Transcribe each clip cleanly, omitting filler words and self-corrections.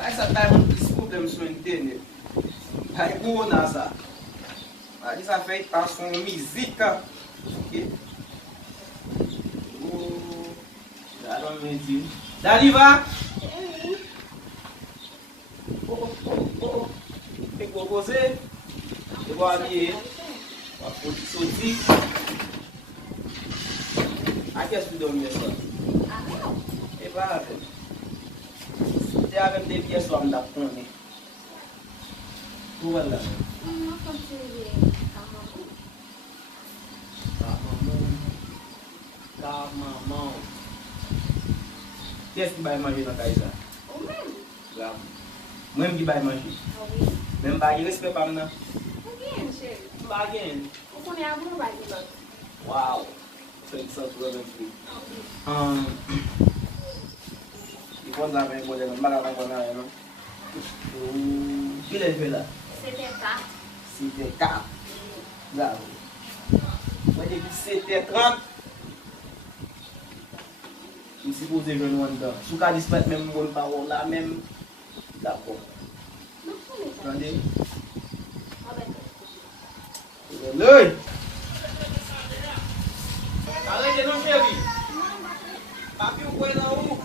Ay sa tayo mong plus problem sou internet. Ay gwo na sa. Ay sa fè pa son mizika. Ok. Oh. Dalon men di. Daliva! Oh. Te gwo pose. Te gwo abye. Wap poti soti. A kes pi dormi sa? E pa apen. Te avem de piyes wam da pone. Tou wala? Não consigo mamão. Mamão. Kes ki bay manje nan kay sa? O mesmo? Bravo. Mwen ki bay manje. Talvez. Men bagi respe pam nan? Alguém, chega. Bagen. O cunhado não vai de lá. Wow. 523. Ipon la men kode nan, baga nan konan yon. Ki le fe la? CTK. Site 4. Bravo. Mwen de ki site 30. Mwen si pose jen wan dan. Sou ka dispet men moun parol la men. Dako. Não foi. Tande? Roberto. Loi! Arrête non chéri. Papi ou kwen nan ou?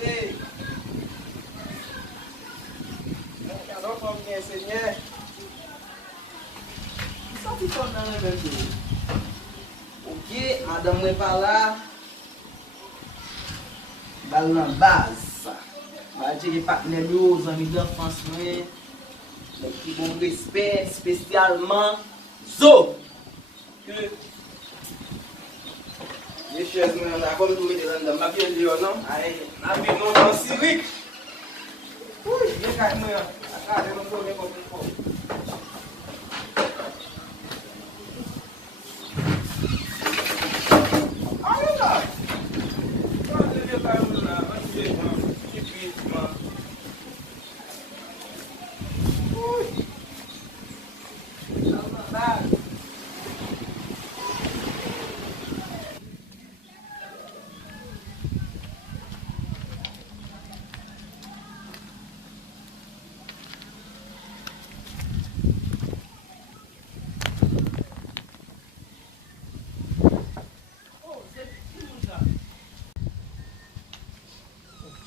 Hey. Kado fòm gen senye. Sa ti fòm nan men men do. Ok, madame mwen pa la. Bal nan baz. Ba cheke patnen yo, zami d'enfance mwen. Le ki bon respect, spesialman Zo! Les chaises, on a comme tout mettre dans ma pied, non? Allez, ma vie, non, non, Syrique. Oui, bien quand même, regardez, on peut même pas. Allez là! Quand je viens par là, on dit, et puis, oui.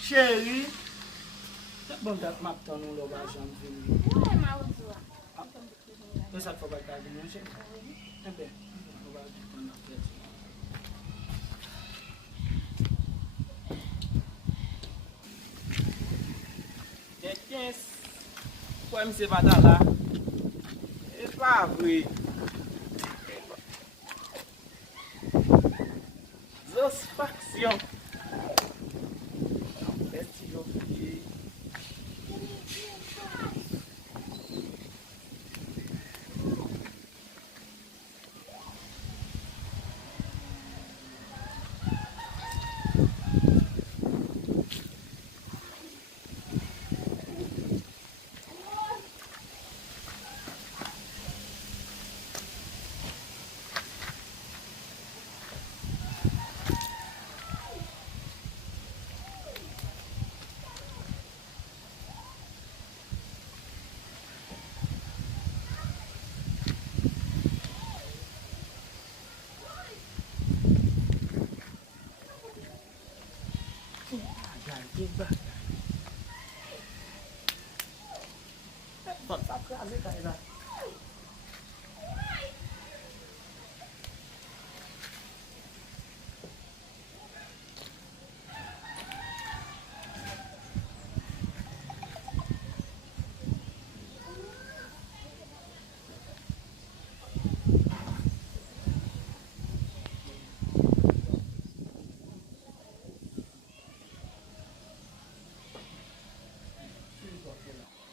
Chérie, c'est bon d'être maintenant nous le va jamais venir. Não é mal de lá. C'est ça qu'il faut pas garder, mon chéri. Eh bien, on va prendre la tête. Des 15. Pourquoi M. Vada là? C'est pas vrai. Satisfaction.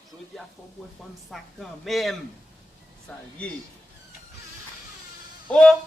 Jodi a faut pour femme ça quand même. Ça y est. Oh!